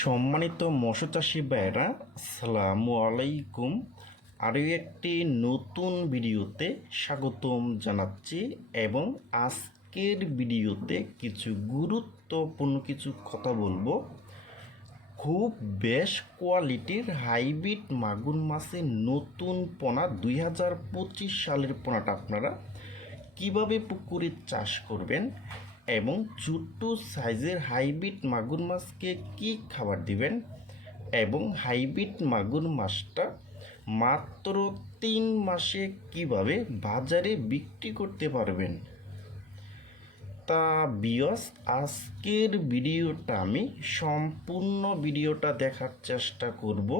সম্মানিত মৎস্য চাষি ভাইরা, আসসালামু আলাইকুম। আরও একটি নতুন ভিডিওতে স্বাগতম জানাচ্ছি এবং আজকের ভিডিওতে কিছু গুরুত্বপূর্ণ কিছু কথা বলবো। খুব বেশ কোয়ালিটির হাইব্রিড মাগুর মাছের নতুন পোনা 2025 সালের পোনাটা আপনারা কিভাবে পুকুরে চাষ করবেন এবং ছোট্ট সাইজের হাইব্রিড মাগুর মাছকে কি খাবার দিবেন এবং হাইব্রিড মাগুর মাছটা মাত্র 3 মাসে কিভাবে বাজারে বিক্রি করতে পারবেন। তা বিয়স, আজকের ভিডিওটা আমি সম্পূর্ণ ভিডিওটা দেখার চেষ্টা করব।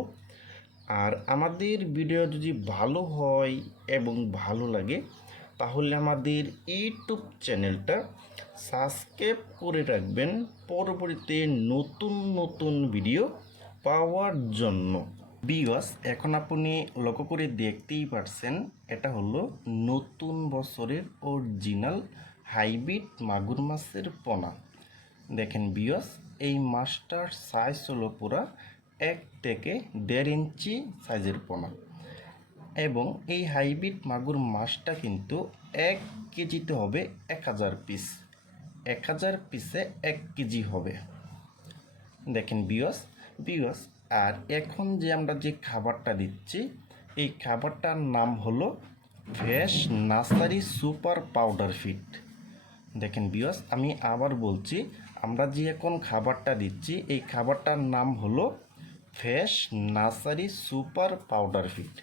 আর আমাদের ভিডিও যদি ভালো হয় এবং ভালো লাগে তাহলে আমাদের ইউটিউব চ্যানেলটা সাবস্ক্রাইব করে রাখবেন পরবর্তীতে নতুন নতুন ভিডিও পাওয়ার জন্য। বিয়স, এখন আপনি লক্ষ্য করে দেখতেই পারছেন, এটা হলো নতুন বছরের অরিজিনাল হাইব্রিড মাগুর মাছের পোনা। দেখেন বিয়স, এই মাছটার সাইজ হলো পুরা 1 থেকে 1.5 ইঞ্চি সাইজের পোনা এবং এই হাইব্রিড মাগুর মাছটা কিন্তু 1 কেজিতে হবে 1000 পিস। 1000 পিসে 1 কেজি হবে। দেখেন বিয়স, আর এখন যে আমরা যে খাবারটা দিচ্ছি এই খাবারটার নাম হলো fresh nursery super powder feed. দেখেন বিয়স, আমি আবার বলছি, আমরা যে এখন খাবারটা দিচ্ছি এই খাবারটার নাম হলো fresh nursery super powder feed.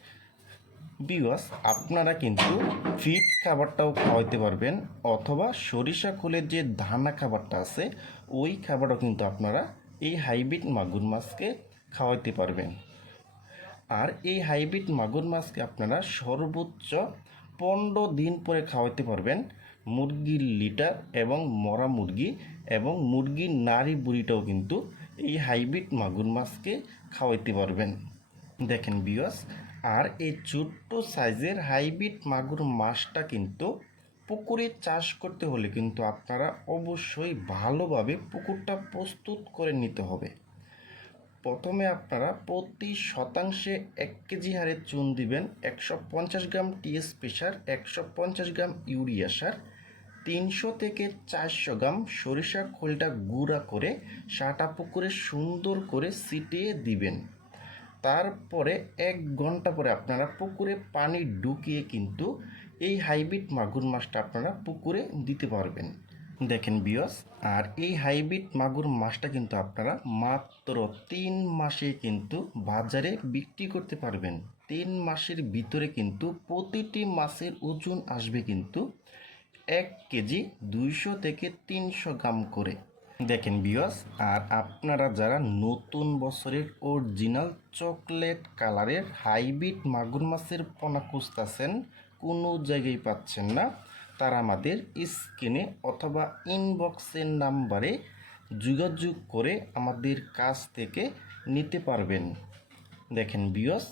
বিয়স, আপনারা কিন্তু ফিড খাবারটাও খাওয়াইতে পারবেন অথবা সরিষা খোলের যে দানা খাবারটা আছে ওই খাবারও কিন্তু আপনারা এই হাইব্রিড মাগুর মাছকে খাওয়াইতে পারবেন। আর এই হাইব্রিড মাগুর মাছকে আপনারা সর্বোচ্চ 15 দিন পরে খাওয়াইতে পারবেন মুরগির লিটার এবং মরা মুরগি এবং মুরগির নাড়ি বুড়িটাও কিন্তু এই হাইব্রিড মাগুর মাছকে খাওয়াইতে পারবেন। দেখেন বিয়স, আর এই ছোট্ট সাইজের হাইব্রিড মাগুর মাছটা কিন্তু পুকুরে চাষ করতে হলে কিন্তু আপনারা অবশ্যই ভালোভাবে পুকুরটা প্রস্তুত করে নিতে হবে। প্রথমে আপনারা প্রতি শতাংশে 1 কেজি হারে চুন দিবেন, 150 গ্রাম টিএসপি সার, 150 গ্রাম ইউরিয়া সার, 300 থেকে 400 গ্রাম সরিষা খোলটা গুঁড়া করে সাটা পুকুরে সুন্দর করে ছিটিয়ে দিবেন। তারপরে 1 ঘন্টা পরে আপনারা পুকুরে পানি ঢুকিয়ে কিন্তু এই হাইব্রিড মাগুর মাছটা আপনারা পুকুরে দিতে পারবেন। দেখেন বিয়স, আর এই হাইব্রিড মাগুর মাছটা কিন্তু আপনারা মাত্র 3 মাসে কিন্তু বাজারে বিক্রি করতে পারবেন। 3 মাসের ভিতরে কিন্তু প্রতিটি মাছের ওজন আসবে কিন্তু 1 কেজি 200 থেকে 300 গ্রাম করে। দেখেন বিয়স, আর আপনারা যারা নতুন বছরের অরিজিনাল চকলেট কালারের হাইব্রিড মাগুর মাছের পোনা খুঁজতেছেন, কোনো জায়গায় পাচ্ছেন না, তারা আমাদের স্ক্রিনে অথবা ইনবক্সের নাম্বারে যোগাযোগ করে আমাদের কাছ থেকে নিতে পারবেন। দেখেন বিয়স,